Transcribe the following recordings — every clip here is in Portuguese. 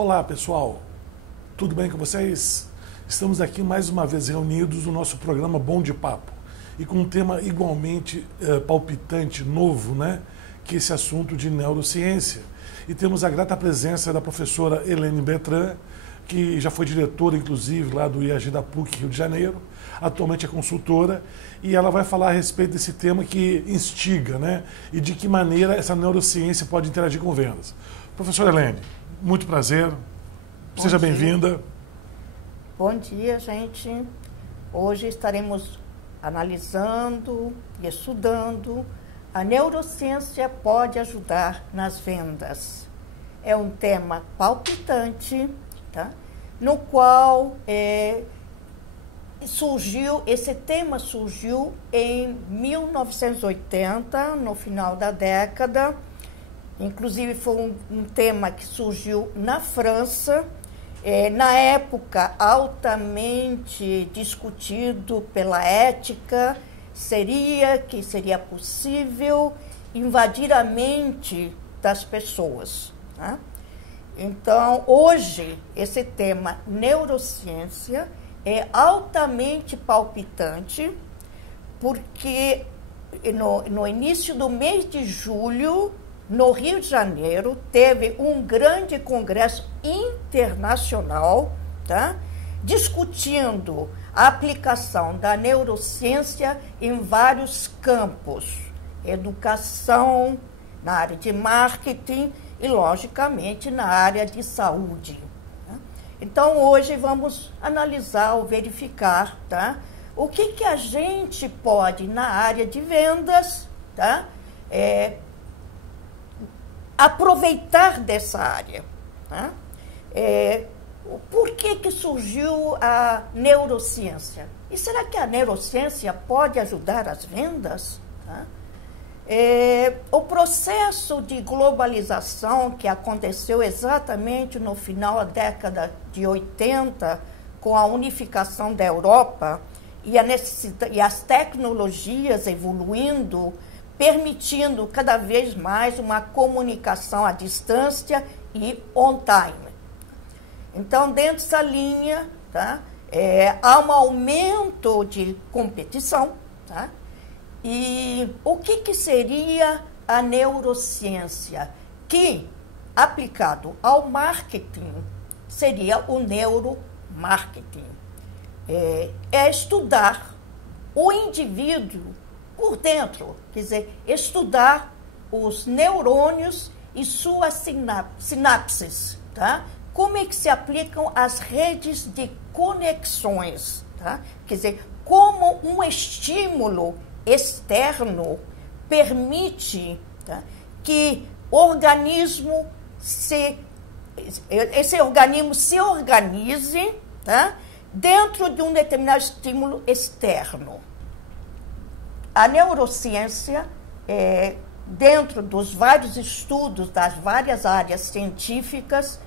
Olá, pessoal. Tudo bem com vocês? Estamos aqui mais uma vez reunidos no nosso programa Bom de Papo e com um tema igualmente palpitante, novo, né? Que é esse assunto de neurociência. E temos a grata presença da professora Helene Bertrand, que já foi diretora, inclusive, lá do IAG da PUC Rio de Janeiro, atualmente é consultora, e ela vai falar a respeito desse tema que instiga, né? E de que maneira essa neurociência pode interagir com vendas. Professora Helene, muito prazer, seja bem-vinda. Bom dia, gente. Hoje estaremos analisando e estudando a neurociência pode ajudar nas vendas. É um tema palpitante, tá? No qual esse tema surgiu em 1980, no final da década. Inclusive foi um tema que surgiu na França, na época altamente discutido pela ética, seria possível invadir a mente das pessoas, tá? Então, hoje, esse tema neurociência é altamente palpitante, porque no início do mês de julho, no Rio de Janeiro, teve um grande congresso internacional, tá? Discutindo a aplicação da neurociência em vários campos, educação, na área de marketing e, logicamente, na área de saúde. Tá? Então, hoje vamos analisar ou verificar, tá? O que a gente pode, na área de vendas, tá? Aproveitar dessa área. Tá? Por que surgiu a neurociência? E será que a neurociência pode ajudar as vendas? Tá? O processo de globalização que aconteceu exatamente no final da década de 80, com a unificação da Europa e as tecnologias evoluindo, permitindo cada vez mais uma comunicação à distância e on-time. Então, dentro dessa linha, tá, há um aumento de competição. Tá? E o que seria a neurociência? Que, aplicado ao marketing, seria o neuromarketing. É estudar o indivíduo por dentro, quer dizer, estudar os neurônios e suas sinapses, tá? Como é que se aplicam as redes de conexões, tá? Quer dizer, como um estímulo externo permite, tá, que esse organismo se organize, tá, dentro de um determinado estímulo externo. A neurociência, dentro dos vários estudos das várias áreas científicas,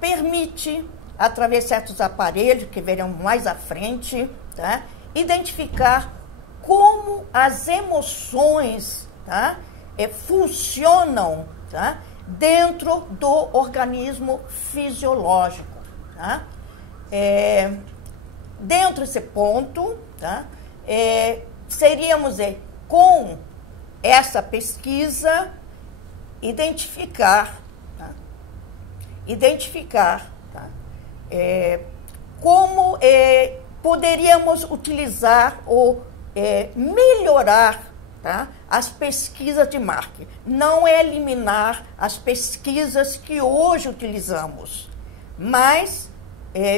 permite, através de certos aparelhos que verão mais à frente, tá, identificar como as emoções, tá, funcionam, tá, dentro do organismo fisiológico. Tá? Dentro desse ponto, tá, seríamos, com essa pesquisa, identificar tá, como poderíamos utilizar ou melhorar, tá, as pesquisas de marketing. Não é eliminar as pesquisas que hoje utilizamos, mas,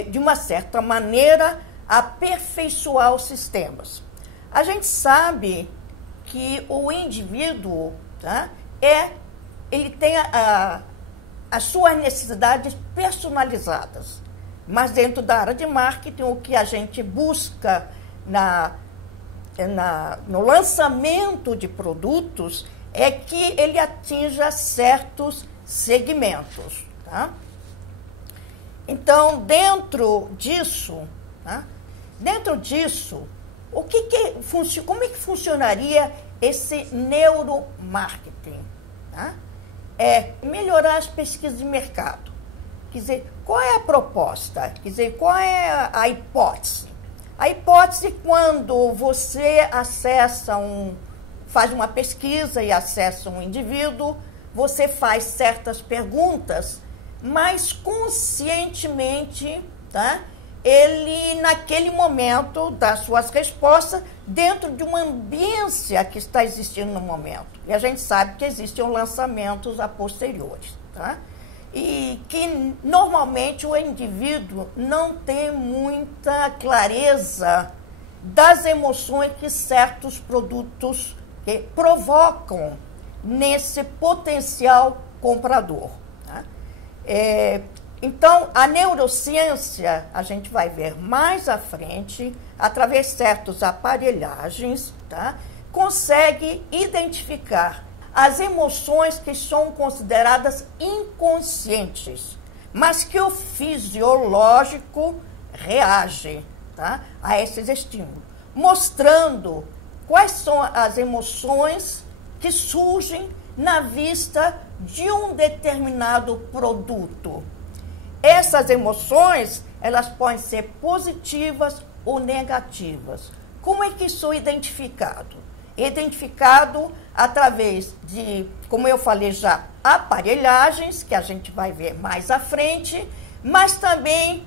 de uma certa maneira, aperfeiçoar os sistemas. A gente sabe que o indivíduo, tá, ele tem as suas necessidades personalizadas, mas dentro da área de marketing, o que a gente busca no lançamento de produtos é que ele atinja certos segmentos. Tá? Então, dentro disso, tá? Como é que funcionaria esse neuromarketing? Tá? Melhorar as pesquisas de mercado. Quer dizer, qual é a proposta? Quer dizer, qual é a hipótese? A hipótese, quando você faz uma pesquisa e acessa um indivíduo, você faz certas perguntas, mas conscientemente, tá? Ele, naquele momento, dá suas respostas dentro de uma ambiência que está existindo no momento. E a gente sabe que existem lançamentos a posteriores, tá? E que, normalmente, o indivíduo não tem muita clareza das emoções que certos produtos provocam nesse potencial comprador, tá? Então, a neurociência, a gente vai ver mais à frente, através de certas aparelhagens, tá? Consegue identificar as emoções que são consideradas inconscientes, mas que o fisiológico reage, tá? A esses estímulos, mostrando quais são as emoções que surgem na vista de um determinado produto. Essas emoções, elas podem ser positivas ou negativas. Como é que isso é identificado? Identificado através de, como eu falei já, aparelhagens, que a gente vai ver mais à frente, mas também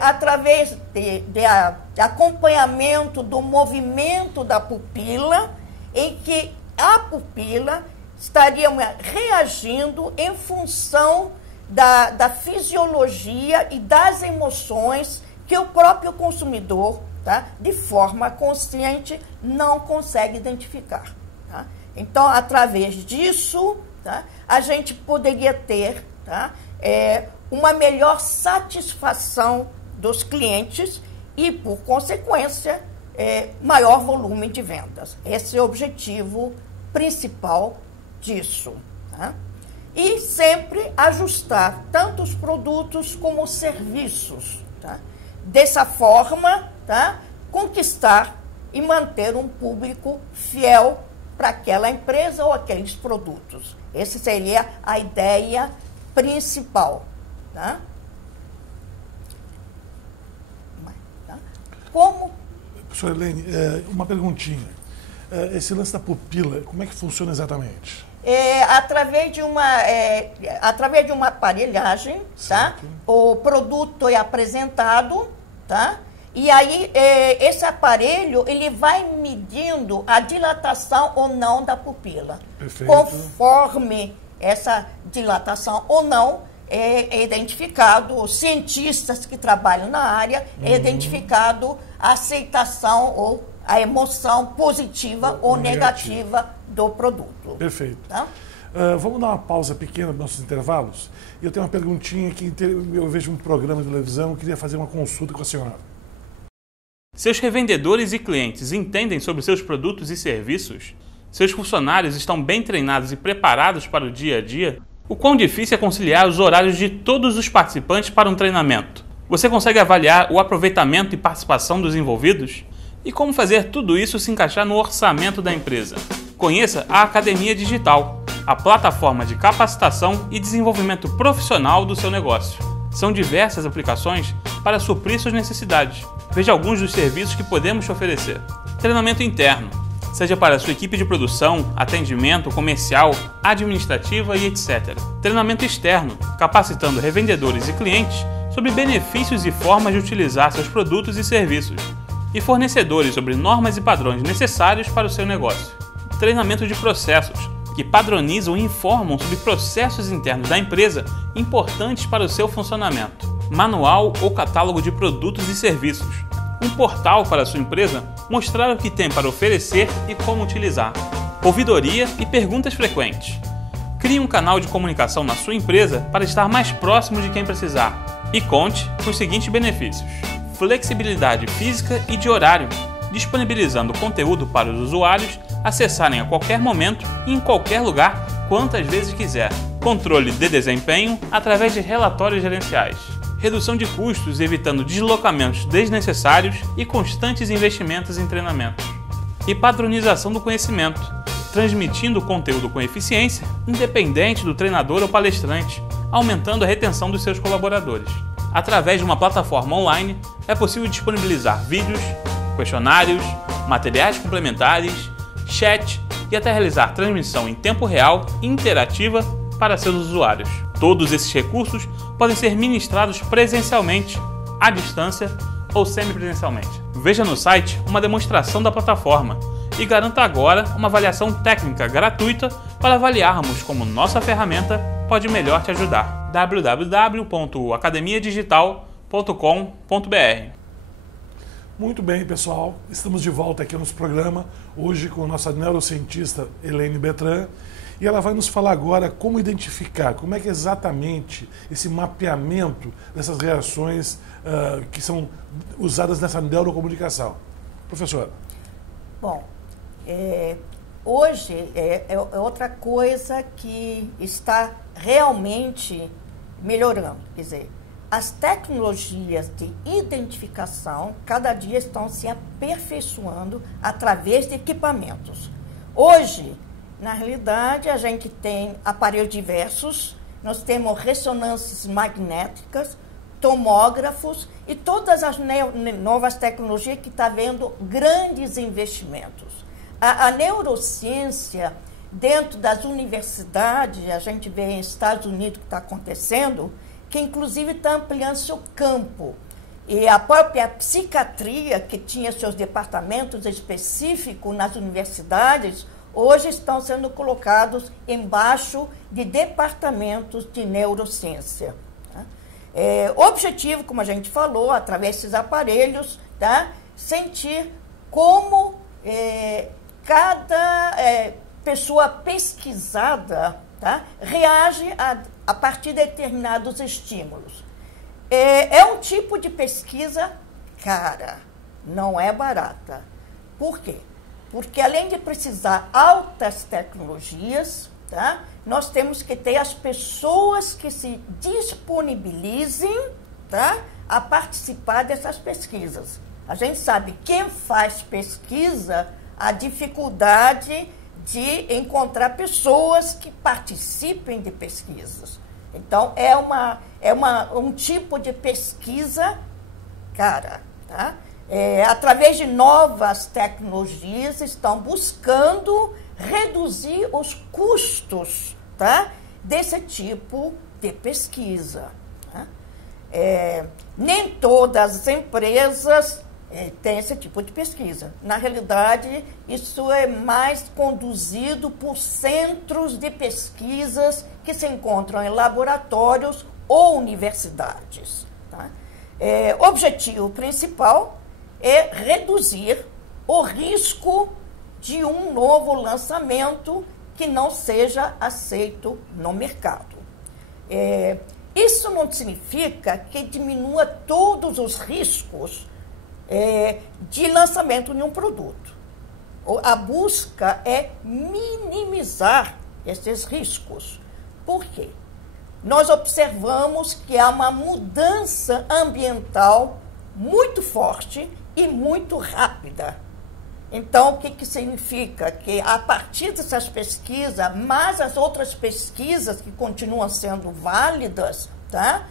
através de acompanhamento do movimento da pupila, em que a pupila estaria reagindo em função da fisiologia e das emoções que o próprio consumidor, tá, de forma consciente, não consegue identificar. Tá? Então, através disso, tá, a gente poderia ter, tá, uma melhor satisfação dos clientes e, por consequência, maior volume de vendas. Esse é o objetivo principal disso. Tá? E sempre ajustar tanto os produtos como os serviços. Tá? Dessa forma, tá? Conquistar e manter um público fiel para aquela empresa ou aqueles produtos. Essa seria a ideia principal. Tá? Como... Professora Helene, uma perguntinha. Esse lance da pupila, como é que funciona exatamente? Através de uma aparelhagem, tá? O produto é apresentado, tá? E aí esse aparelho ele vai medindo a dilatação ou não da pupila. Perfeito. Conforme essa dilatação ou não é identificado, os cientistas que trabalham na área, é identificado a aceitação ou a emoção positiva ou negativa do produto. Perfeito. Tá? Vamos dar uma pausa pequena nos nossos intervalos. Eu tenho uma perguntinha que eu vejo um programa de televisão, eu queria fazer uma consulta com a senhora. Seus revendedores e clientes entendem sobre seus produtos e serviços? Seus funcionários estão bem treinados e preparados para o dia a dia? O quão difícil é conciliar os horários de todos os participantes para um treinamento? Você consegue avaliar o aproveitamento e participação dos envolvidos? E como fazer tudo isso se encaixar no orçamento da empresa? Conheça a Academia Digital, a plataforma de capacitação e desenvolvimento profissional do seu negócio. São diversas aplicações para suprir suas necessidades. Veja alguns dos serviços que podemos te oferecer. Treinamento interno, seja para a sua equipe de produção, atendimento, comercial, administrativa e etc. Treinamento externo, capacitando revendedores e clientes sobre benefícios e formas de utilizar seus produtos e serviços. E fornecedores sobre normas e padrões necessários para o seu negócio. Treinamento de processos, que padronizam e informam sobre processos internos da empresa importantes para o seu funcionamento. Manual ou catálogo de produtos e serviços. Um portal para a sua empresa mostrar o que tem para oferecer e como utilizar. Ouvidoria e perguntas frequentes. Crie um canal de comunicação na sua empresa para estar mais próximo de quem precisar. E conte com os seguintes benefícios. Flexibilidade física e de horário, disponibilizando conteúdo para os usuários acessarem a qualquer momento e em qualquer lugar, quantas vezes quiser. Controle de desempenho através de relatórios gerenciais. Redução de custos, evitando deslocamentos desnecessários e constantes investimentos em treinamentos. E padronização do conhecimento, transmitindo o conteúdo com eficiência, independente do treinador ou palestrante, aumentando a retenção dos seus colaboradores. Através de uma plataforma online, é possível disponibilizar vídeos, questionários, materiais complementares, chat e até realizar transmissão em tempo real interativa para seus usuários. Todos esses recursos podem ser ministrados presencialmente, à distância ou semipresencialmente. Veja no site uma demonstração da plataforma e garanta agora uma avaliação técnica gratuita para avaliarmos como nossa ferramenta pode melhor te ajudar. www.academiadigital.com.br. Muito bem, pessoal. Estamos de volta aqui no nosso programa, hoje com a nossa neurocientista Elaine Bertrand, e ela vai nos falar agora como identificar, como é que exatamente esse mapeamento dessas reações que são usadas nessa neurocomunicação. Professora. Bom, hoje é outra coisa que está realmente melhorando, quer dizer, as tecnologias de identificação cada dia estão se aperfeiçoando através de equipamentos. Hoje, na realidade, a gente tem aparelhos diversos, nós temos ressonâncias magnéticas, tomógrafos e todas as novas tecnologias que estão havendo grandes investimentos. A neurociência, dentro das universidades, a gente vê nos Estados Unidos o que está acontecendo, que inclusive está ampliando seu campo. E a própria psiquiatria, que tinha seus departamentos específicos nas universidades, hoje estão sendo colocados embaixo de departamentos de neurociência. O objetivo, como a gente falou, através desses aparelhos, tá? Sentir como cada pessoa pesquisada, tá? Reage a partir de determinados estímulos. É um tipo de pesquisa cara, não é barata. Por quê? Porque além de precisar altas tecnologias, tá? Nós temos que ter as pessoas que se disponibilizem, tá? A participar dessas pesquisas. A gente sabe, quem faz pesquisa, a dificuldade de encontrar pessoas que participem de pesquisas. Então, é um tipo de pesquisa cara, tá? Através de novas tecnologias, estão buscando reduzir os custos, tá? Desse tipo de pesquisa. Tá? Nem todas as empresas têm esse tipo de pesquisa. Na realidade, isso é mais conduzido por centros de pesquisas que se encontram em laboratórios ou universidades. Tá? O objetivo principal é reduzir o risco de um novo lançamento que não seja aceito no mercado. Isso não significa que diminua todos os riscos de lançamento de um produto. A busca é minimizar esses riscos. Por quê? Nós observamos que há uma mudança ambiental muito forte e muito rápida. Então, o que significa? Que a partir dessas pesquisas, mais as outras pesquisas que continuam sendo válidas, tá?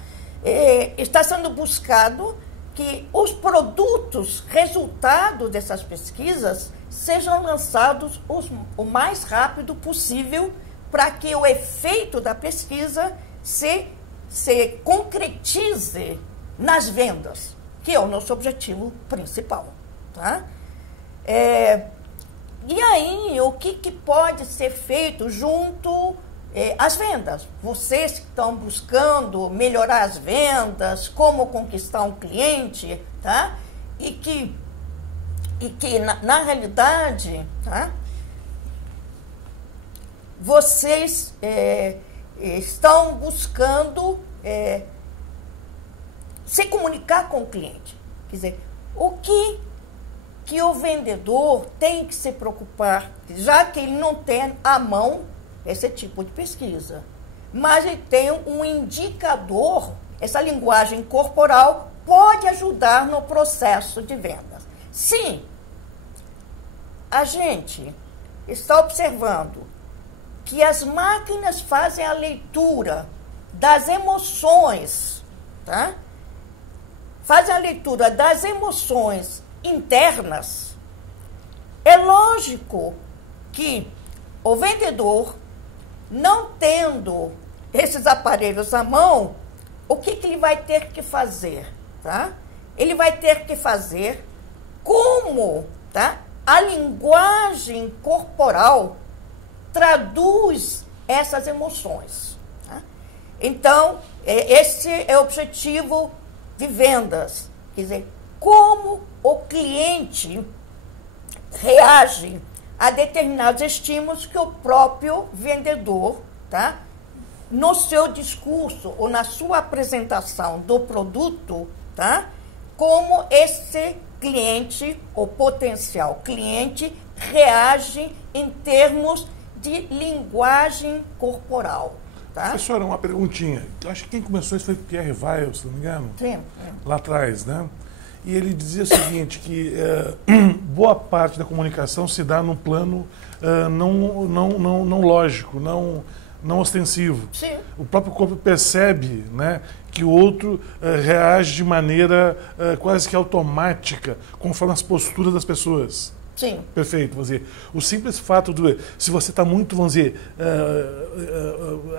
Está sendo buscado que os produtos, resultado dessas pesquisas, sejam lançados o mais rápido possível para que o efeito da pesquisa se concretize nas vendas, que é o nosso objetivo principal. Tá? E aí, o que pode ser feito junto às vendas? Vocês que estão buscando melhorar as vendas, como conquistar um cliente, tá? E que na realidade, tá? Vocês estão buscando se comunicar com o cliente. Quer dizer, o que o vendedor tem que se preocupar, já que ele não tem à mão esse tipo de pesquisa, mas ele tem um indicador, essa linguagem corporal pode ajudar no processo de vendas. Sim, a gente está observando que as máquinas fazem a leitura das emoções, tá? Fazem a leitura das emoções internas, é lógico que o vendedor, não tendo esses aparelhos à mão, o que ele vai ter que fazer? Tá? Ele vai ter que fazer como, tá, a linguagem corporal traduz essas emoções. Tá? Então, esse é o objetivo de vendas. Quer dizer, como o cliente reage a determinados estímulos que o próprio vendedor, tá, no seu discurso ou na sua apresentação do produto, tá, como esse cliente, ou potencial cliente, reage em termos de linguagem corporal. Tá? Professora, uma perguntinha. Eu acho que quem começou isso foi Pierre Weil, se não me engano. Sim. Lá atrás, né? E ele dizia o seguinte, que boa parte da comunicação se dá num plano não lógico, não ostensivo. Sim. O próprio corpo percebe, né, que o outro reage de maneira quase que automática, conforme as posturas das pessoas. Sim. Perfeito, vamos dizer. O simples fato de, se você está muito, vamos dizer,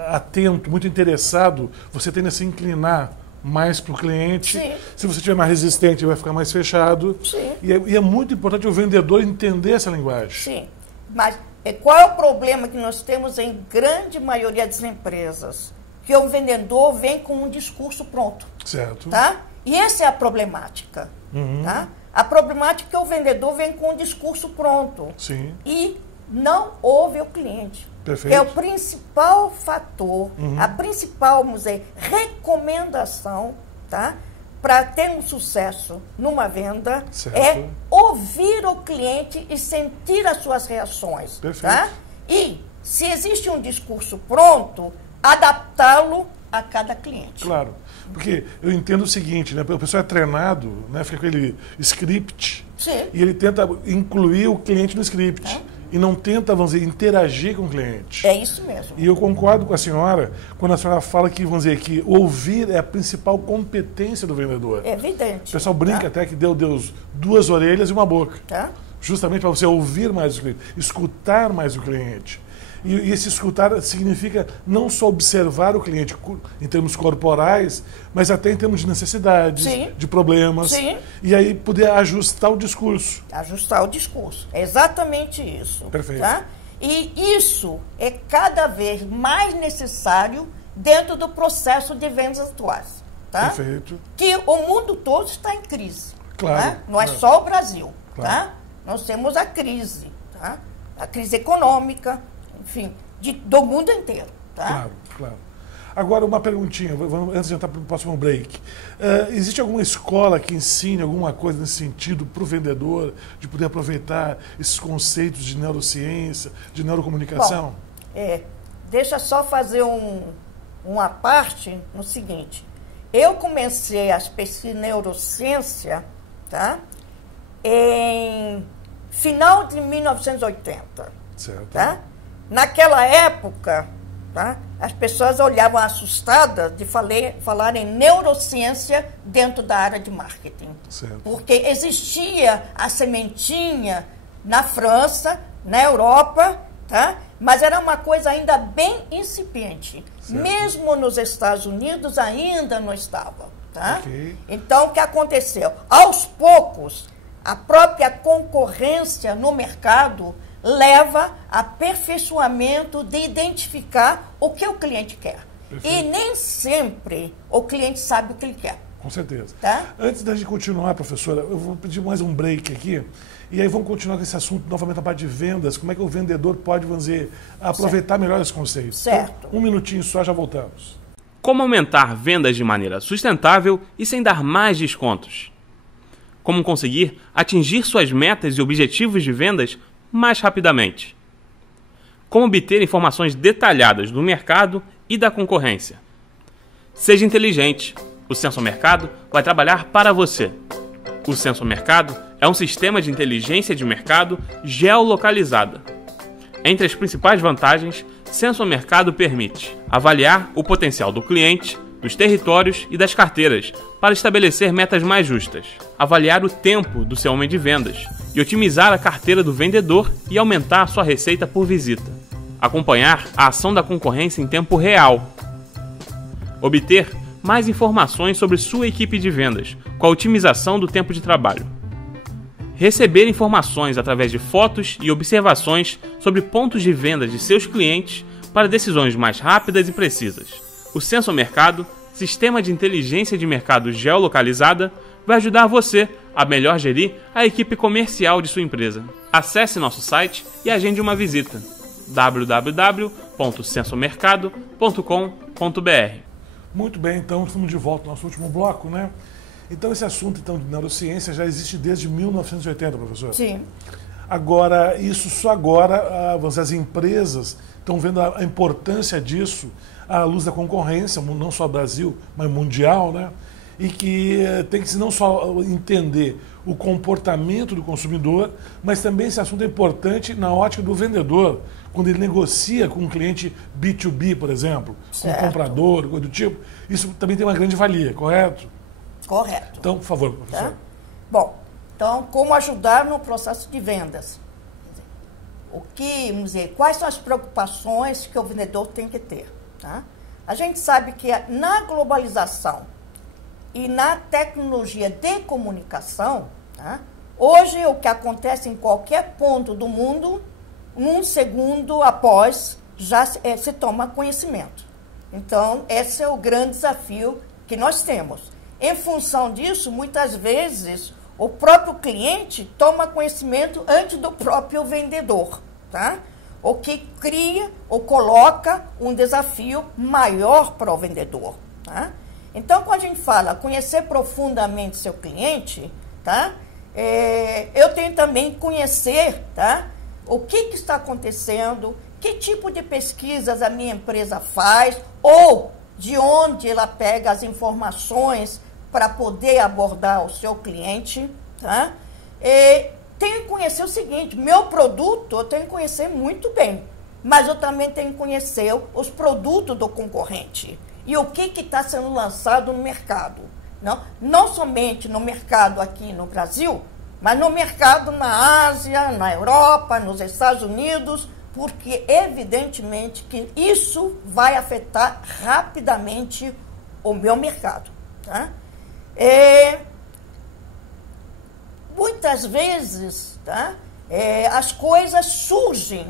atento, muito interessado, você tende a se inclinar mais para o cliente. Sim. Se você estiver mais resistente, vai ficar mais fechado. Sim. E é muito importante o vendedor entender essa linguagem. Sim. Mas qual é o problema que nós temos em grande maioria das empresas? Que o vendedor vem com um discurso pronto. Certo. Tá? E essa é a problemática. Uhum. Tá? A problemática é que o vendedor vem com um discurso pronto. Sim. E não ouve o cliente. Perfeito. É o principal fator, a principal, vamos dizer, recomendação, tá, para ter um sucesso numa venda, certo, é ouvir o cliente e sentir as suas reações. Perfeito. Tá? E, se existe um discurso pronto, adaptá-lo a cada cliente. Claro. Porque eu entendo o seguinte, né? O pessoal é treinado, né? Fica com aquele script. Sim. E ele tenta incluir o cliente no script. E não tenta, vamos dizer, interagir com o cliente. É isso mesmo. E eu concordo com a senhora quando a senhora fala que, vamos dizer, que ouvir é a principal competência do vendedor. É evidente. O pessoal brinca até que Deus 2 orelhas e uma boca. Tá? Justamente para você ouvir mais o cliente, escutar mais o cliente. E esse escutar significa não só observar o cliente em termos corporais, mas até em termos de necessidades, Sim. de problemas. Sim. E aí poder ajustar o discurso. Ajustar o discurso. É exatamente isso. Perfeito. Tá? E isso é cada vez mais necessário dentro do processo de vendas atuais. Tá? Perfeito. Que o mundo todo está em crise. Claro. Tá? Não é Claro. só o Brasil. Claro. Tá? Nós temos a crise. Tá? A crise econômica, enfim, do mundo inteiro. Tá? Claro, claro. Agora, uma perguntinha, antes de entrar para o próximo break. Existe alguma escola que ensine alguma coisa nesse sentido para o vendedor, de poder aproveitar esses conceitos de neurociência, de neurocomunicação? Bom, deixa só fazer uma parte no seguinte. Eu comecei as pesquisas em neurociência, tá, em final de 1980. Certo. Tá? Naquela época, tá, as pessoas olhavam assustadas de falar em neurociência dentro da área de marketing. Certo. Porque existia a sementinha na França, na Europa, tá? Mas era uma coisa ainda bem incipiente. Certo. Mesmo nos Estados Unidos ainda não estava. Tá? Ok. Então, o que aconteceu? Aos poucos, a própria concorrência no mercado leva a aperfeiçoamento de identificar o que o cliente quer. Perfeito. E nem sempre o cliente sabe o que ele quer. Com certeza. Tá? Antes da gente continuar, professora, eu vou pedir mais um break aqui. E aí vamos continuar com esse assunto novamente, a parte de vendas. Como é que o vendedor pode, vamos dizer, aproveitar melhor esse conceito? Certo. Então, um minutinho só, já voltamos. Como aumentar vendas de maneira sustentável e sem dar mais descontos? Como conseguir atingir suas metas e objetivos de vendas mais rapidamente? Como obter informações detalhadas do mercado e da concorrência? Seja inteligente. O Sensor Mercado vai trabalhar para você. O Sensor Mercado é um sistema de inteligência de mercado geolocalizada. Entre as principais vantagens Sensor Mercado permite avaliar o potencial do cliente, dos territórios e das carteiras para estabelecer metas mais justas, avaliar o tempo do seu homem de vendas e otimizar a carteira do vendedor e aumentar a sua receita por visita, acompanhar a ação da concorrência em tempo real, obter mais informações sobre sua equipe de vendas com a otimização do tempo de trabalho, receber informações através de fotos e observações sobre pontos de venda de seus clientes para decisões mais rápidas e precisas. O Sensor Mercado, sistema de inteligência de mercado geolocalizada, vai ajudar você a melhor gerir a equipe comercial de sua empresa. Acesse nosso site e agende uma visita: www.sensormercado.com.br. Muito bem, então estamos de volta no nosso último bloco, né? Então esse assunto de neurociência já existe desde 1980, professor? Sim. Agora, isso só agora, as empresas estão vendo a importância disso à luz da concorrência, não só Brasil, mas mundial, né? E que tem que não só entender o comportamento do consumidor, mas também esse assunto é importante na ótica do vendedor, quando ele negocia com um cliente B2B, por exemplo, certo, com um comprador, coisa do tipo. Isso também tem uma grande valia, correto? Correto. Então, por favor, professor. Tá? Bom, então, como ajudar no processo de vendas? Vamos dizer, quais são as preocupações que o vendedor tem que ter? Tá? A gente sabe que na globalização e na tecnologia de comunicação, tá? Hoje o que acontece em qualquer ponto do mundo, um segundo após, já se toma conhecimento. Então, esse é o grande desafio que nós temos. Em função disso, muitas vezes, o próprio cliente toma conhecimento antes do próprio vendedor, tá? O que cria ou coloca um desafio maior para o vendedor, tá? Então, quando a gente fala conhecer profundamente seu cliente, tá? Eu tenho também que conhecer, tá? O que está acontecendo, que tipo de pesquisas a minha empresa faz, ou de onde ela pega as informações para poder abordar o seu cliente, tá? Tenho que conhecer o seguinte: meu produto eu tenho que conhecer muito bem, mas eu também tenho que conhecer os produtos do concorrente e o que está sendo lançado no mercado. Não somente no mercado aqui no Brasil, mas no mercado na Ásia, na Europa, nos Estados Unidos, porque evidentemente que isso vai afetar rapidamente o meu mercado, tá? Muitas vezes, tá? As coisas surgem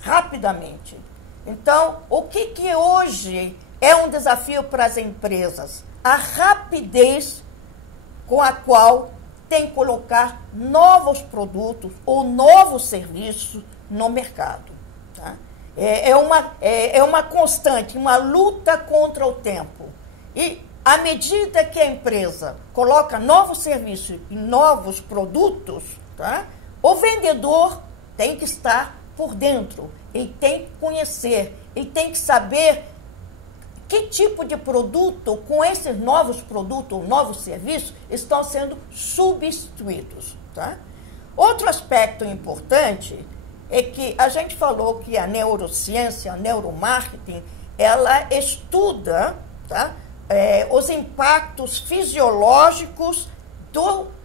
rapidamente. Então, o que hoje é um desafio para as empresas? A rapidez com a qual tem que colocar novos produtos ou novos serviços no mercado. Tá? É uma constante, uma luta contra o tempo. E à medida que a empresa coloca novos serviços e novos produtos, tá? O vendedor tem que estar por dentro, ele tem que conhecer, ele tem que saber que tipo de produto, com esses novos produtos ou novos serviços, estão sendo substituídos. Tá? Outro aspecto importante é que a gente falou que a neurociência, a neuromarketing, ela estuda, tá? Os impactos fisiológicos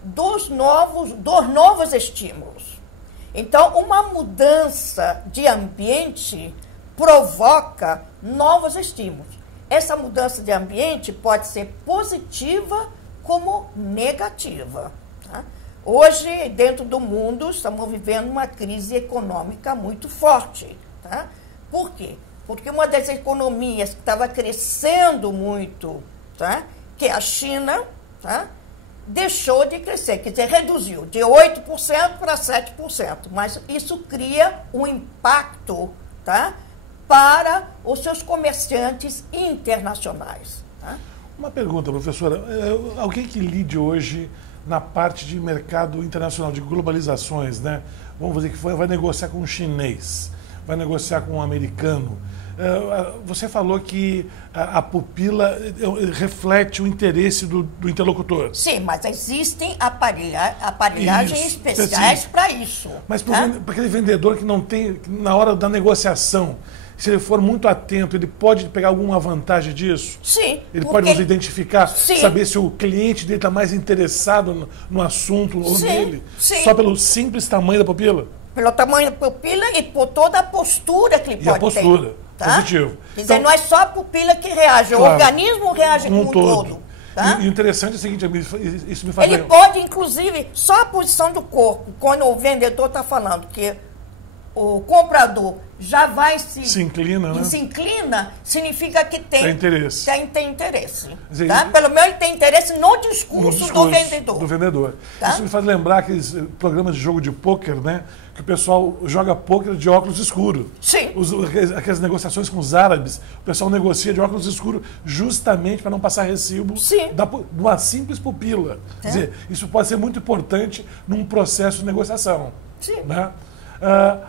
dos novos estímulos. Então, uma mudança de ambiente provoca novos estímulos. Essa mudança de ambiente pode ser positiva como negativa. Tá? Hoje, dentro do mundo, estamos vivendo uma crise econômica muito forte. Tá? Por quê? Porque uma das economias que estava crescendo muito, tá? Que é a China, tá? Deixou de crescer, quer dizer, reduziu de 8% para 7%. Mas isso cria um impacto, tá? Para os seus comerciantes internacionais. Tá? Uma pergunta, professora. Alguém que lide hoje na parte de mercado internacional, de globalizações, né? Vamos dizer que vai negociar com um chinês, vai negociar com um americano. Você falou que a pupila reflete o interesse do interlocutor. Sim, mas existem aparelhagens especiais para isso. Mas para aquele vendedor que não tem, na hora da negociação, se ele for muito atento, ele pode pegar alguma vantagem disso? Sim. Ele pode nos identificar, saber se o cliente dele está mais interessado no assunto ou nele, só pelo simples tamanho da pupila? Pelo tamanho da pupila e por toda a postura que ele pode ter. E a postura, positivo. Quer dizer, não é só a pupila que reage, o organismo reage como um todo. Tá? E o interessante é o seguinte, isso me faz... Ele pode, inclusive, só a posição do corpo, quando o vendedor está falando que o comprador já vai se inclina, né? Se inclina, significa que tem interesse. Tem interesse. Dizer, tá? Pelo menos ele tem interesse no discurso do vendedor. Do vendedor. Tá? Isso me faz lembrar aqueles programas de jogo de pôquer, né? Que o pessoal joga pôquer de óculos escuros. Sim. Aquelas negociações com os árabes, o pessoal negocia de óculos escuros justamente para não passar recibo de uma simples pupila. Quer dizer, isso pode ser muito importante num processo de negociação. Sim. Né?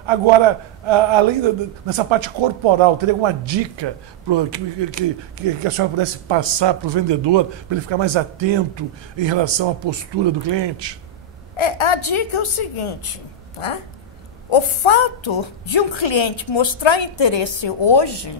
Agora, além dessa parte corporal, teria alguma dica que a senhora pudesse passar para o vendedor, para ele ficar mais atento em relação à postura do cliente? A dica é o seguinte, tá? O fato de um cliente mostrar interesse hoje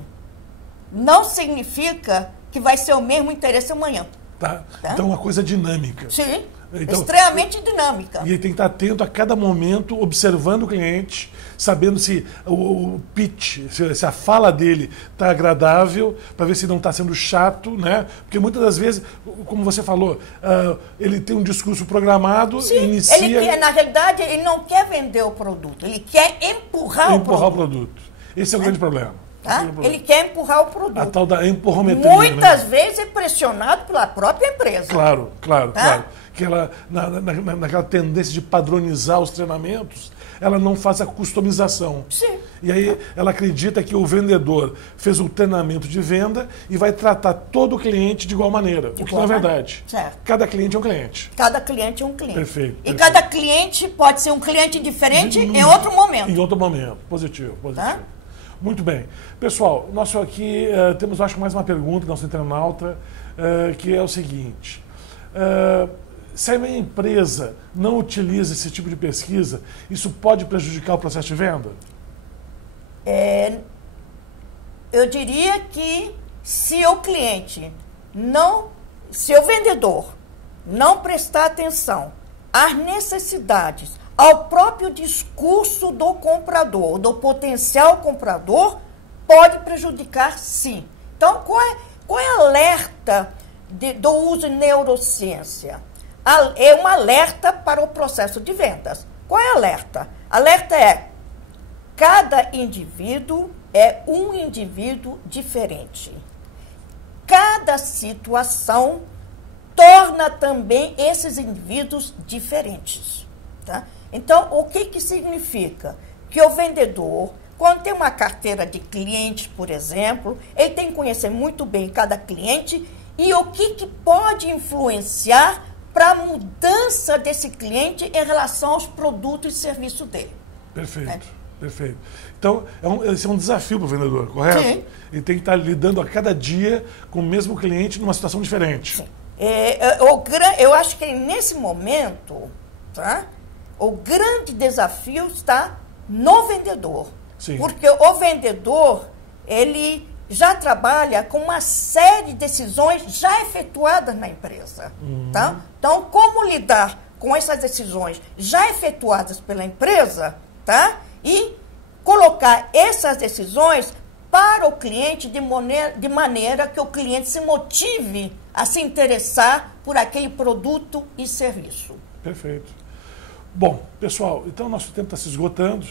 não significa que vai ser o mesmo interesse amanhã. Tá? Então é uma coisa dinâmica. Sim. Então, extremamente dinâmica. E ele tem que estar atento a cada momento, observando o cliente, sabendo se o pitch, se a fala dele está agradável, para ver se não está sendo chato, né? Porque muitas das vezes, como você falou, ele tem um discurso programado, inicia... Na realidade, ele não quer vender o produto, ele quer empurrar o produto. Esse é o grande problema. Tá? Ele quer empurrar o produto. A tal da empurrometria. Muitas vezes é pressionado pela própria empresa. Claro. Que ela, naquela tendência de padronizar os treinamentos, ela não faz a customização. Sim. E aí ela acredita que o vendedor fez um treinamento de venda e vai tratar todo o cliente de igual maneira. O que não é verdade. Certo. Cada cliente é um cliente. Cada cliente é um cliente. Perfeito. E cada cliente pode ser um cliente diferente em outro momento. Em outro momento. Positivo. Tá? Muito bem. Pessoal, nós aqui temos, acho que mais uma pergunta do nosso internauta, que é o seguinte. Se a minha empresa não utiliza esse tipo de pesquisa, isso pode prejudicar o processo de venda? Eu diria que se o vendedor não prestar atenção às necessidades, ao próprio discurso do comprador, do potencial comprador, pode prejudicar, sim. Então, qual é o alerta do uso de neurociência? É um alerta para o processo de vendas. Qual é o alerta? Alerta é: cada indivíduo é um indivíduo diferente. Cada situação torna também esses indivíduos diferentes. Tá? Então, o que significa? Que o vendedor, quando tem uma carteira de clientes, por exemplo, ele tem que conhecer muito bem cada cliente e o que pode influenciar para a mudança desse cliente em relação aos produtos e serviços dele. Perfeito, perfeito. Então, esse é um desafio para o vendedor, correto? Sim. Ele tem que estar lidando a cada dia com o mesmo cliente numa situação diferente. Sim. Eu acho que nesse momento, tá, o grande desafio está no vendedor. Sim. Porque o vendedor, ele já trabalha com uma série de decisões já efetuadas na empresa. Tá? Então, como lidar com essas decisões já efetuadas pela empresa, tá? E colocar essas decisões para o cliente de maneira que o cliente se motive a se interessar por aquele produto e serviço. Perfeito. Bom, pessoal, então nosso tempo está se esgotando.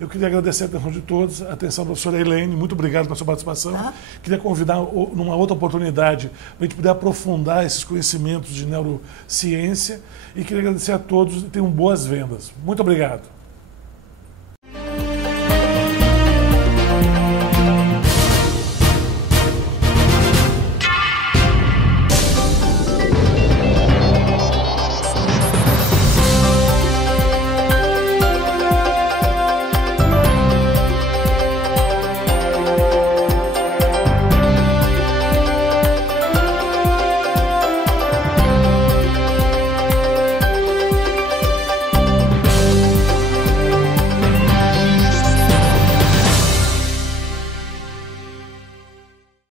Eu queria agradecer a atenção de todos, a atenção da professora Elaine, muito obrigado pela sua participação. Queria convidar, numa outra oportunidade, para a gente poder aprofundar esses conhecimentos de neurociência. E queria agradecer a todos e tenham boas vendas. Muito obrigado.